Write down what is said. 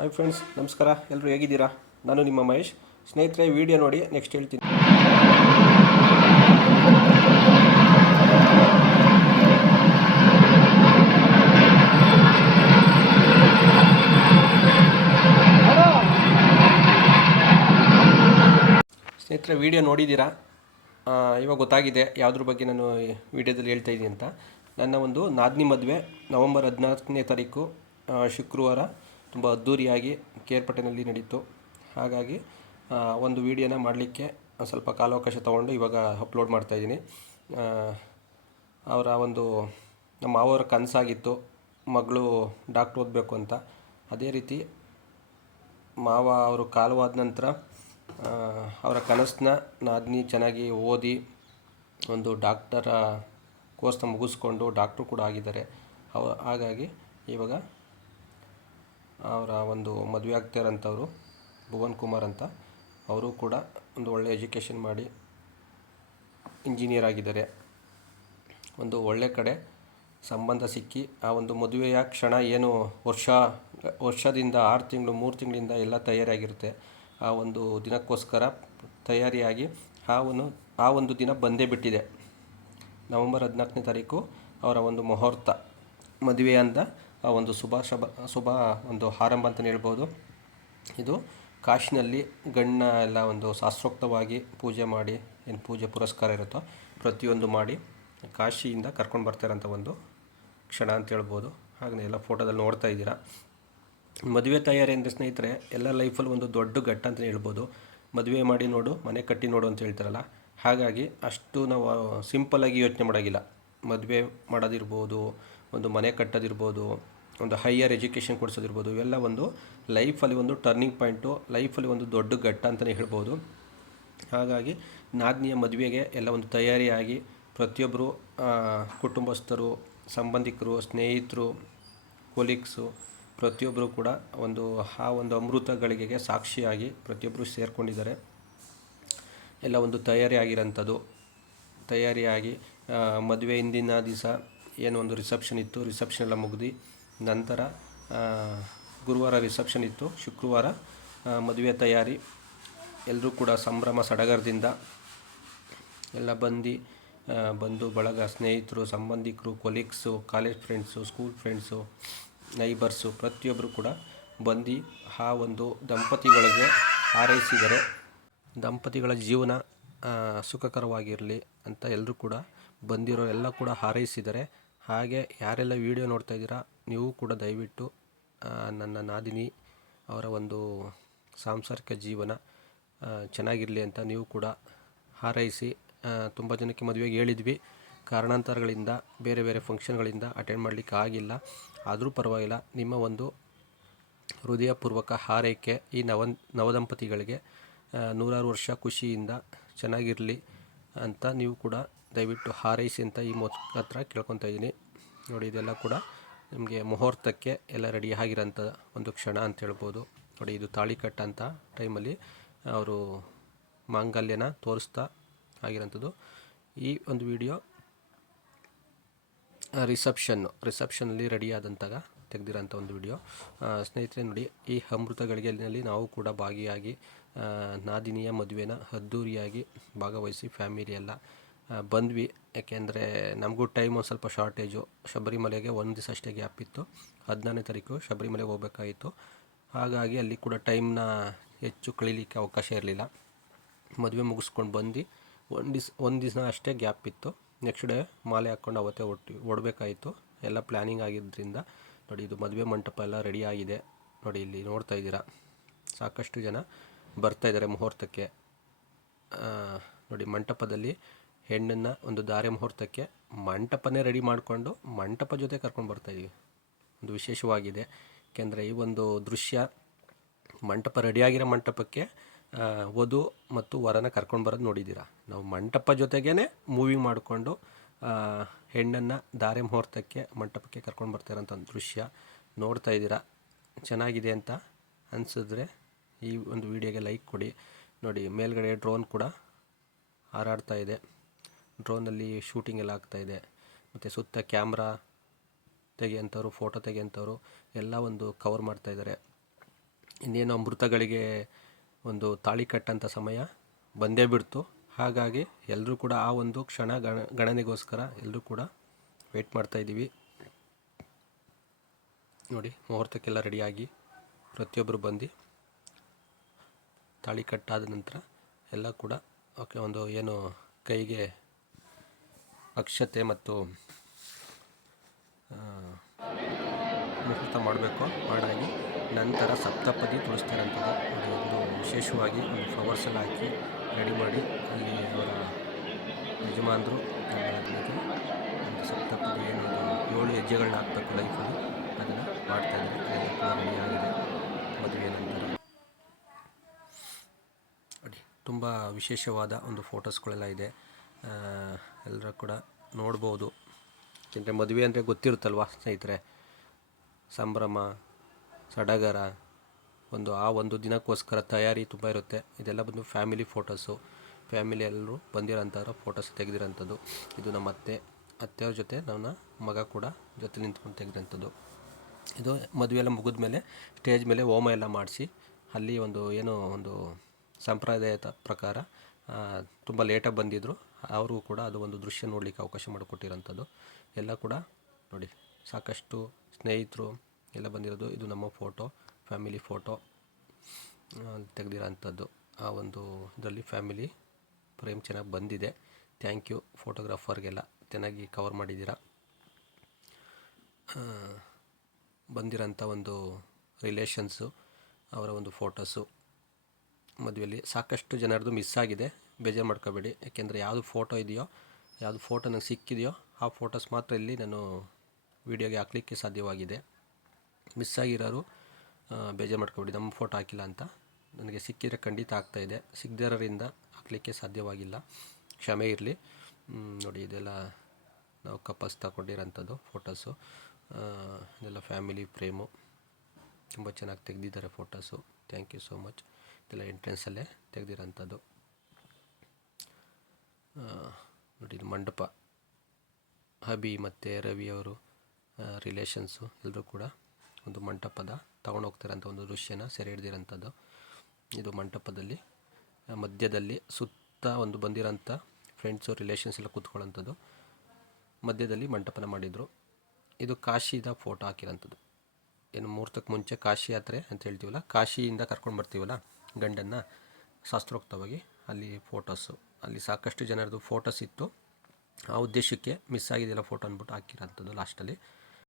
Hi friends ನಮಸ್ಕಾರ. ಎಲ್ಲರೂ ಹೇಗಿದ್ದೀರಾ? ನಾನು ನಿಮ್ಮ ಮಹೇಶ್. ಸ್ನೇಹಿತರೆ ವಿಡಿಯೋ ನೋಡಿ ನೆಕ್ಸ್ಟ್ ಹೇಳ್ತೀನಿ. ಸ್ನೇಹಿತರೆ ವಿಡಿಯೋ ನೋಡಿದ್ದೀರಾ? ಇವಾಗ ಗೊತ್ತಾಗಿದೆ ಯಾವುದ್ರ ಬಗ್ಗೆ ನಾನು ವಿಡಿಯೋದಲ್ಲಿ ಹೇಳ್ತಾ ಇದ್ದೀನಿ ಅಂತ. ನನ್ನ ಒಂದು ನಾದಿನಿ ಮದುವೆ ನವಂಬರ್ ಹದಿನಾಲ್ಕನೇ ತಾರೀಕು ಶುಕ್ರವಾರ. ತುಂಬ ಅದ್ಧೂರಿಯಾಗಿ ಕೇರ್ಪಟ್ಟೆನಲ್ಲಿ ನಡೀತು. ಹಾಗಾಗಿ ಒಂದು ವಿಡಿಯೋನ ಮಾಡಲಿಕ್ಕೆ ಸ್ವಲ್ಪ ಕಾಲಾವಕಾಶ ತೊಗೊಂಡು ಇವಾಗ ಅಪ್ಲೋಡ್ ಮಾಡ್ತಾಯಿದ್ದೀನಿ ಅವರ ಒಂದು ನಮ್ಮ ಮಾವರ ಕನಸಾಗಿತ್ತು. ಮಗಳು ಡಾಕ್ಟ್ರ್ ಓದಬೇಕು ಅಂತ. ಅದೇ ರೀತಿ ಮಾವ ಅವರು ಕಾಲವಾದ ನಂತರ ಅವರ ಕನಸನ್ನ ನಾದಿನಿ ಚೆನ್ನಾಗಿ ಓದಿ ಒಂದು ಡಾಕ್ಟರ ಕೋರ್ಸ್ನ ಮುಗಿಸ್ಕೊಂಡು ಡಾಕ್ಟ್ರು ಕೂಡ ಆಗಿದ್ದಾರೆ. ಅವ, ಹಾಗಾಗಿ ಇವಾಗ ಅವರ ಒಂದು ಮದುವೆ ಆಗ್ತಾರಂಥವ್ರು ಭುವನ್ ಕುಮಾರ್ ಅಂತ. ಅವರು ಕೂಡ ಒಂದು ಒಳ್ಳೆ ಎಜುಕೇಷನ್ ಮಾಡಿ ಇಂಜಿನಿಯರ್ ಆಗಿದ್ದಾರೆ. ಒಂದು ಒಳ್ಳೆ ಕಡೆ ಸಂಬಂಧ ಸಿಕ್ಕಿ ಆ ಒಂದು ಮದುವೆಯ ಕ್ಷಣ ಏನು ವರ್ಷ, ವರ್ಷದಿಂದ ಆರು ತಿಂಗಳು, ಮೂರು ತಿಂಗಳಿಂದ ಎಲ್ಲ ತಯಾರಿಯಾಗಿರುತ್ತೆ ಆ ಒಂದು ದಿನಕ್ಕೋಸ್ಕರ ತಯಾರಿಯಾಗಿ ಆ ಒಂದು ಆ ಒಂದು ದಿನ ಬಂದೇ ಬಿಟ್ಟಿದೆ. ನವಂಬರ್ ಹದಿನಾಲ್ಕನೇ ತಾರೀಕು ಅವರ ಒಂದು ಮುಹೂರ್ತ ಮದುವೆ ಅಂತ ಒಂದು ಶುಭ ಶುಭ ಶುಭ ಒಂದು ಆರಂಭ ಅಂತಲೇ ಹೇಳ್ಬೋದು. ಇದು ಕಾಶಿನಲ್ಲಿ ಗಣ್ಣ ಎಲ್ಲ ಒಂದು ಶಾಸ್ತ್ರೋಕ್ತವಾಗಿ ಪೂಜೆ ಮಾಡಿ, ಏನು ಪೂಜೆ ಪುರಸ್ಕಾರ ಇರುತ್ತೋ ಪ್ರತಿಯೊಂದು ಮಾಡಿ ಕಾಶಿಯಿಂದ ಕರ್ಕೊಂಡು ಬರ್ತಾರಂಥ ಒಂದು ಕ್ಷಣ ಅಂತ ಹೇಳ್ಬೋದು. ಹಾಗೆ ಎಲ್ಲ ಫೋಟೋದಲ್ಲಿ ನೋಡ್ತಾ ಇದ್ದೀರಾ. ಮದುವೆ ತಯಾರಿ ಅಂದರೆ ಸ್ನೇಹಿತರೆ, ಎಲ್ಲ ಲೈಫಲ್ಲಿ ಒಂದು ದೊಡ್ಡ ಘಟ್ಟ ಅಂತಲೇ ಹೇಳ್ಬೋದು. ಮದುವೆ ಮಾಡಿ ನೋಡು, ಮನೆ ಕಟ್ಟಿ ನೋಡು ಅಂತ ಹೇಳ್ತಾರಲ್ಲ. ಹಾಗಾಗಿ ಅಷ್ಟು ನಾವು ಸಿಂಪಲ್ಲಾಗಿ ಯೋಚನೆ ಮಾಡೋಂಗಿಲ್ಲ. ಮದುವೆ ಮಾಡೋದಿರ್ಬೋದು ಒಂದು ಮನೆ ಕಟ್ಟೋದಿರ್ಬೋದು, ಒಂದು ಹೈಯರ್ ಎಜುಕೇಷನ್ ಕೊಡಿಸೋದಿರ್ಬೋದು, ಇವೆಲ್ಲ ಒಂದು ಲೈಫಲ್ಲಿ ಒಂದು ಟರ್ನಿಂಗ್ ಪಾಯಿಂಟು ಲೈಫಲ್ಲಿ ಒಂದು ದೊಡ್ಡ ಘಟ್ಟ ಅಂತಲೇ ಹೇಳ್ಬೋದು. ಹಾಗಾಗಿ ನಾದಿನಿಯ ಮದುವೆಗೆ ಎಲ್ಲ ಒಂದು ತಯಾರಿಯಾಗಿ ಪ್ರತಿಯೊಬ್ಬರು ಕುಟುಂಬಸ್ಥರು, ಸಂಬಂಧಿಕರು, ಸ್ನೇಹಿತರು ಕೊಲೀಗ್ಸು ಪ್ರತಿಯೊಬ್ಬರು ಕೂಡ ಒಂದು, ಆ ಒಂದು ಅಮೃತ ಗಳಿಗೆಗೆ ಸಾಕ್ಷಿಯಾಗಿ ಪ್ರತಿಯೊಬ್ಬರು ಸೇರಿಕೊಂಡಿದ್ದಾರೆ. ಎಲ್ಲ ಒಂದು ತಯಾರಿ ಆಗಿರೋಂಥದ್ದು ತಯಾರಿಯಾಗಿ ಮದುವೆ ಹಿಂದಿನ ದಿವಸ ಏನು ಒಂದು ರಿಸೆಪ್ಷನ್ ಇತ್ತು ರಿಸೆಪ್ಷನ್ ಎಲ್ಲ ಮುಗಿದು, ನಂತರ ಗುರುವಾರ ರಿಸೆಪ್ಷನ್ ಇತ್ತು, ಶುಕ್ರವಾರ ಮದುವೆ ತಯಾರಿ ಎಲ್ಲರೂ ಕೂಡ ಸಂಭ್ರಮ, ಸಡಗರದಿಂದ ಎಲ್ಲ ಬಂದು ಬಂದು ಬಳಗ ಸ್ನೇಹಿತರು, ಸಂಬಂಧಿಕರು colleagues college friends school friends neighbours ಪ್ರತಿಯೊಬ್ಬರು ಕೂಡ ಬಂದು ಆ ಒಂದು ದಂಪತಿಗಳಿಗೆ ಹಾರೈಸಿದರೆ, ದಂಪತಿಗಳ ಜೀವನ ಸುಖಕರವಾಗಿರಲಿ ಅಂತ ಎಲ್ಲರೂ ಕೂಡ ಬಂದಿರೋ ಎಲ್ಲ ಕೂಡ ಹಾರೈಸಿದ್ದಾರೆ ಹಾಗೆ ಯಾರೆಲ್ಲ ವಿಡಿಯೋ ನೋಡ್ತಾ ಇದ್ದೀರಾ, ನೀವು ಕೂಡ ದಯವಿಟ್ಟು ನನ್ನ ನಾದಿನಿ ಅವರ ಒಂದು ಸಾಂಸಾರಿಕ ಜೀವನ ಚೆನ್ನಾಗಿರಲಿ ಅಂತ ನೀವು ಕೂಡ ಹಾರೈಸಿ ತುಂಬ ಜನಕ್ಕೆ ಮದುವೆಗೆ ಹೇಳಿದ್ವಿ. ಕಾರಣಾಂತರಗಳಿಂದ, ಬೇರೆ ಬೇರೆ ಫಂಕ್ಷನ್ಗಳಿಂದ ಅಟೆಂಡ್ ಮಾಡಲಿಕ್ಕೆ ಆಗಿಲ್ಲ. ಆದರೂ ಪರವಾಗಿಲ್ಲ, ನಿಮ್ಮ ಒಂದು ಹೃದಯಪೂರ್ವಕ ಹಾರೈಕೆ ಈ ನವ, ನವದಂಪತಿಗಳಿಗೆ ನೂರಾರು ವರ್ಷ ಖುಷಿಯಿಂದ ಚೆನ್ನಾಗಿರಲಿ ಅಂತ ನೀವು ಕೂಡ ದಯವಿಟ್ಟು ಹಾರೈಸಿ ಅಂತ ಈ ಹತ್ರ ಕೇಳ್ಕೊತಾ ಇದ್ದೀನಿ. ನೋಡಿ, ಇದೆಲ್ಲ ಕೂಡ ನಿಮಗೆ ಮುಹೂರ್ತಕ್ಕೆ ಎಲ್ಲ ರೆಡಿ ಆಗಿರೋಂಥ ಒಂದು ಕ್ಷಣ ಅಂತ ಹೇಳ್ಬೋದು. ನೋಡಿ, ಇದು ತಾಳಿ ಕಟ್ಟಂಥ ಟೈಮಲ್ಲಿ ಅವರು ಮಾಂಗಲ್ಯನ ತೋರಿಸ್ತಾ ಆಗಿರೋಂಥದ್ದು. ಈ ಒಂದು ವಿಡಿಯೋ ರಿಸೆಪ್ಷನ್ನು ರಿಸೆಪ್ಷನಲ್ಲಿ ರೆಡಿ ಆದಂತಾಗ ತೆಗೆದಿರೋಂಥ ಒಂದು ವಿಡಿಯೋ. ಸ್ನೇಹಿತರೆ, ನೋಡಿ, ಈ ಅಮೃತ ಗಳಿಗೆಯಲ್ಲಿ ನಾವು ಕೂಡ ಭಾಗಿಯಾಗಿ ನಾದಿನಿಯ ಮದುವೆನ ಅದ್ದೂರಿಯಾಗಿ ಭಾಗವಹಿಸಿ ಫ್ಯಾಮಿಲಿ ಎಲ್ಲ ಬಂದ್ವಿ. ಯಾಕೆಂದರೆ ನಮಗೂ ಟೈಮ್ ಒಂದು ಸ್ವಲ್ಪ ಶಾರ್ಟೇಜು ಶಬರಿಮಲೆಗೆ ಒಂದು ದಿವಸ ಅಷ್ಟೇ ಗ್ಯಾಪ್ ಇತ್ತು. ಹದಿನಾರನೇ ತಾರೀಕು ಶಬರಿಮಲೆಗೆ ಹೋಗ್ಬೇಕಾಗಿತ್ತು. ಹಾಗಾಗಿ ಅಲ್ಲಿ ಕೂಡ ಟೈಮ್ನ ಹೆಚ್ಚು ಕಳೀಲಿಕ್ಕೆ ಅವಕಾಶ ಇರಲಿಲ್ಲ. ಮದುವೆ ಮುಗಿಸ್ಕೊಂಡು ಬಂದು ಒಂದು ದಿವ್ಸ, ಒಂದು ದಿವಸ ಅಷ್ಟೇ ಗ್ಯಾಪ್ ಇತ್ತು. ನೆಕ್ಸ್ಟ್ ಡೇ ಮಾಲೆ ಹಾಕ್ಕೊಂಡು ಅವತ್ತೇ ಒಟ್ಟು ಓಡಬೇಕಾಯಿತು ಎಲ್ಲ ಪ್ಲ್ಯಾನಿಂಗ್ ಆಗಿದ್ದರಿಂದ ನೋಡಿ ಇದು ಮದುವೆ ಮಂಟಪ ಎಲ್ಲ ರೆಡಿ ಆಗಿದೆ. ನೋಡಿ ಇಲ್ಲಿ ನೋಡ್ತಾ ಇದ್ದೀರಾ. ಸಾಕಷ್ಟು ಜನ ಬರ್ತಾ ಇದ್ದಾರೆ ಮುಹೂರ್ತಕ್ಕೆ. ನೋಡಿ ಮಂಟಪದಲ್ಲಿ ಹೆಣ್ಣನ್ನು ಒಂದು ದಾರೆ ಮುಹೂರ್ತಕ್ಕೆ ಮಂಟಪನೇ ರೆಡಿ ಮಾಡಿಕೊಂಡು ಮಂಟಪ ಜೊತೆ ಕರ್ಕೊಂಡು ಬರ್ತಾ ಇದ್ದೀವಿ ಒಂದು ವಿಶೇಷವಾಗಿದೆ. ಏಕೆಂದರೆ ಈ ಒಂದು ದೃಶ್ಯ ಮಂಟಪ ರೆಡಿಯಾಗಿರೋ ಮಂಟಪಕ್ಕೆ ವಧು ಮತ್ತು ವರನ ಕರ್ಕೊಂಡು ಬರೋದು ನೋಡಿದ್ದೀರಾ? ನಾವು ಮಂಟಪ ಜೊತೆಗೇ ಮೂವಿ ಮಾಡಿಕೊಂಡು ಹೆಣ್ಣನ್ನು ದಾರೆ ಮುಹೂರ್ತಕ್ಕೆ ಮಂಟಪಕ್ಕೆ ಕರ್ಕೊಂಡು ಬರ್ತಾ ಇರೋಂಥ ಒಂದು ದೃಶ್ಯ ನೋಡ್ತಾ ಇದ್ದೀರಾ? ಚೆನ್ನಾಗಿದೆ ಅಂತ ಅನಿಸಿದ್ರೆ ಈ ಒಂದು ವಿಡಿಯೋಗೆ ಲೈಕ್ ಕೊಡಿ. ನೋಡಿ, ಮೇಲ್ಗಡೆ ಡ್ರೋನ್ ಕೂಡ ಹಾರಾಡ್ತಾ ಇದೆ. ಡ್ರೋನಲ್ಲಿ ಶೂಟಿಂಗ್ ಎಲ್ಲ ಆಗ್ತಾ ಇದೆ. ಮತ್ತು ಸುತ್ತ ಕ್ಯಾಮ್ರಾ ತೆಗೆಯಂಥವ್ರು ಫೋಟೋ ತೆಗೆಯಂಥವ್ರು ಎಲ್ಲ ಒಂದು ಕವರ್ ಮಾಡ್ತಾ ಇದ್ದಾರೆ. ಇನ್ನೇನು ಅಮೃತಗಳಿಗೆ ಒಂದು ತಾಳಿ ಕಟ್ಟಂಥ ಸಮಯ ಬಂದೇ ಬಿಡ್ತು. ಹಾಗಾಗಿ ಎಲ್ಲರೂ ಕೂಡ ಆ ಒಂದು ಕ್ಷಣ ಗಣ, ಗಣನೆಗೋಸ್ಕರ ಎಲ್ಲರೂ ಕೂಡ ವೆಯ್ಟ್ ಮಾಡ್ತಾಯಿದ್ದೀವಿ ನೋಡಿ, ಮುಹೂರ್ತಕ್ಕೆಲ್ಲ ರೆಡಿಯಾಗಿ ಪ್ರತಿಯೊಬ್ಬರು ಬಂದು ತಾಳಿ ಕಟ್ಟಾದ ನಂತರ ಎಲ್ಲ ಕೂಡ ಓಕೆ, ಒಂದು ಏನು ಕೈಗೆ ಅಕ್ಷತೆ ಮತ್ತು ಮುಹೂರ್ತ ಮಾಡಬೇಕು, ಮಾಡಾಗಿ ನಂತರ ಸಪ್ತಪದಿ ತುಳಿಸ್ತಾರಂಥದ್ದು. ಅದು ಒಂದು ವಿಶೇಷವಾಗಿ ಒಂದು ಫ್ಲವರ್ಸ್ ಎಲ್ಲ ಹಾಕಿ ರೆಡಿ ಮಾಡಿ ಅಲ್ಲಿ ಅವರ ಯಜಮಾನರು ಒಂದು ಸಪ್ತಪದಿ ಏನು ಏಳು ಹೆಜ್ಜೆಗಳನ್ನ ಹಾಕಬೇಕು ಲೈಫಲ್ಲಿ ಅದನ್ನು ಮಾಡ್ತಾಯಿದ್ದಾರೆ ಆಗಿದೆ. ಮದುವೆ ನಂತರ. ತುಂಬ ವಿಶೇಷವಾದ ಒಂದು ಫೋಟೋಸ್ಗಳೆಲ್ಲ ಇದೆ. ಎಲ್ಲರೂ ಕೂಡ ನೋಡ್ಬೋದು. ಯಾಕೆಂದರೆ ಮದುವೆ ಅಂದರೆ ಗೊತ್ತಿರುತ್ತಲ್ವ ಸ್ನೇಹಿತರೆ? ಸಂಭ್ರಮ, ಸಡಗರ, ಒಂದು ಆ ಒಂದು ದಿನಕ್ಕೋಸ್ಕರ ತಯಾರಿ ತುಂಬ ಇರುತ್ತೆ. ಇದೆಲ್ಲ ಬಂದು ಫ್ಯಾಮಿಲಿ ಫೋಟೋಸು ಫ್ಯಾಮಿಲಿ ಎಲ್ಲರೂ ಬಂದಿರೋಂಥವ್ರ ಫೋಟೋಸ್ ತೆಗೆದಿರೋಂಥದ್ದು. ಇದು ನಮ್ಮ ಅತ್ತೆ. ಅತ್ತೆಯವ್ರ ಜೊತೆ ನನ್ನ ಮಗ ಕೂಡ ಜೊತೆ ನಿಂತ್ಕೊಂಡು ತೆಗೆದಿರೋಂಥದ್ದು. ಇದು ಮದುವೆ ಎಲ್ಲ ಮುಗಿದ ಮೇಲೆ ಸ್ಟೇಜ್ ಮೇಲೆ ಹೋಮ ಎಲ್ಲ ಮಾಡಿಸಿ, ಅಲ್ಲಿ ಒಂದು ಏನೋ ಒಂದು ಸಂಪ್ರದಾಯದ ಪ್ರಕಾರ ತುಂಬ ಲೇಟಾಗಿ ಬಂದಿದ್ದರು ಅವ್ರಿಗೂ ಕೂಡ ಅದು ಒಂದು ದೃಶ್ಯ ನೋಡಲಿಕ್ಕೆ ಅವಕಾಶ ಮಾಡಿಕೊಟ್ಟಿರೋಂಥದ್ದು. ಎಲ್ಲ ಕೂಡ ನೋಡಿ, ಸಾಕಷ್ಟು ಸ್ನೇಹಿತರು ಎಲ್ಲ ಬಂದಿರೋದು. ಇದು ನಮ್ಮ ಫೋಟೋ, ಫ್ಯಾಮಿಲಿ ಫೋಟೋ ತೆಗೆದಿರೋಂಥದ್ದು. ಆ ಒಂದು ಇದರಲ್ಲಿ ಫ್ಯಾಮಿಲಿ ಫ್ರೇಮ್ ಚೆನ್ನಾಗಿ ಬಂದಿದೆ. ಥ್ಯಾಂಕ್ ಯು ಫೋಟೋಗ್ರಾಫರ್ಗೆಲ್ಲ. ಚೆನ್ನಾಗಿ ಕವರ್ ಮಾಡಿದ್ದೀರಾ? ಬಂದಿರೋಂಥ ಒಂದು ರಿಲೇಷನ್ಸು, ಅವರ ಒಂದು ಫೋಟೋಸು ಮದುವೆಯಲ್ಲಿ ಸಾಕಷ್ಟು ಜನರದು ಮಿಸ್ ಆಗಿದೆ. ಬೇಜಾರು ಮಾಡ್ಕೋಬೇಡಿ. ಯಾಕೆಂದರೆ ಯಾವುದು ಫೋಟೋ ಇದೆಯೋ, ಯಾವುದು ಫೋಟೋ ನನಗೆ ಸಿಕ್ಕಿದೆಯೋ, ಆ ಫೋಟೋಸ್ ಮಾತ್ರ ಇಲ್ಲಿ ನಾನು ವೀಡಿಯೋಗೆ ಹಾಕಲಿಕ್ಕೆ ಸಾಧ್ಯವಾಗಿದೆ. ಮಿಸ್ ಆಗಿರೋರು ಬೇಜಾರು ಮಾಡ್ಕೋಬೇಡಿ. ನಮ್ಮ ಫೋಟೋ ಹಾಕಿಲ್ಲ ಅಂತ. ನನಗೆ ಸಿಕ್ಕಿದರೆ ಖಂಡಿತ ಆಗ್ತಾಯಿದೆ ಸಿಗದಿರೋರಿಂದ ಹಾಕಲಿಕ್ಕೆ ಸಾಧ್ಯವಾಗಿಲ್ಲ. ಕ್ಷಮೆ ಇರಲಿ. ನೋಡಿ, ಇದೆಲ್ಲ ನಾವು ಕಪಸ್ ತಗೊಂಡಿರೋಂಥದ್ದು ಫೋಟೋಸು ಇದೆಲ್ಲ ಫ್ಯಾಮಿಲಿ ಫ್ರೇಮು ತುಂಬ ಚೆನ್ನಾಗಿ ತೆಗೆದಿದ್ದಾರೆ photos thank you so much ಇದೆಲ್ಲ ಎಂಟ್ರೆನ್ಸಲ್ಲೇ ತೆಗೆದಿರೋಂಥದ್ದು. ನೋಡಿ ಇದು ಮಂಟಪ. ಹಬಿ ಮತ್ತು ರವಿ ಅವರು ರಿಲೇಷನ್ಸು ಎಲ್ಲರೂ ಕೂಡ ಒಂದು ಮಂಟಪದ ತಗೊಂಡು ಹೋಗ್ತಿರೋಂಥ ಒಂದು ದೃಶ್ಯನ ಸೆರೆ ಹಿಡ್ದಿರೋಂಥದ್ದು. ಇದು ಮಂಟಪದಲ್ಲಿ ಮಧ್ಯದಲ್ಲಿ ಸುತ್ತ ಒಂದು ಬಂದಿರೋಂಥ ಫ್ರೆಂಡ್ಸು ರಿಲೇಷನ್ಸ್ ಎಲ್ಲ ಕೂತ್ಕೊಳ್ಳೋಂಥದ್ದು. ಮಧ್ಯದಲ್ಲಿ ಮಂಟಪನ ಮಾಡಿದರು. ಇದು ಕಾಶಿದ ಫೋಟೋ ಹಾಕಿರೋಂಥದ್ದು. ಏನು ಮುಹೂರ್ತಕ್ಕೆ ಮುಂಚೆ ಕಾಶಿ ಯಾತ್ರೆ ಅಂತ ಹೇಳ್ತೀವಲ್ಲ, ಕಾಶಿಯಿಂದ ಕರ್ಕೊಂಡು ಬರ್ತೀವಲ್ಲ ಗಂಡನ್ನು ಶಾಸ್ತ್ರೋಕ್ತವಾಗಿ ಅಲ್ಲಿ ಫೋಟೋಸು ಅಲ್ಲಿ ಸಾಕಷ್ಟು ಜನರದು ಫೋಟೋಸ್ ಇತ್ತು. ಆ ಉದ್ದೇಶಕ್ಕೆ ಮಿಸ್ ಆಗಿದೆಯಲ್ಲ ಫೋಟೋ ಅಂದ್ಬಿಟ್ಟು ಹಾಕಿರೋಂಥದ್ದು ಲಾಸ್ಟಲ್ಲಿ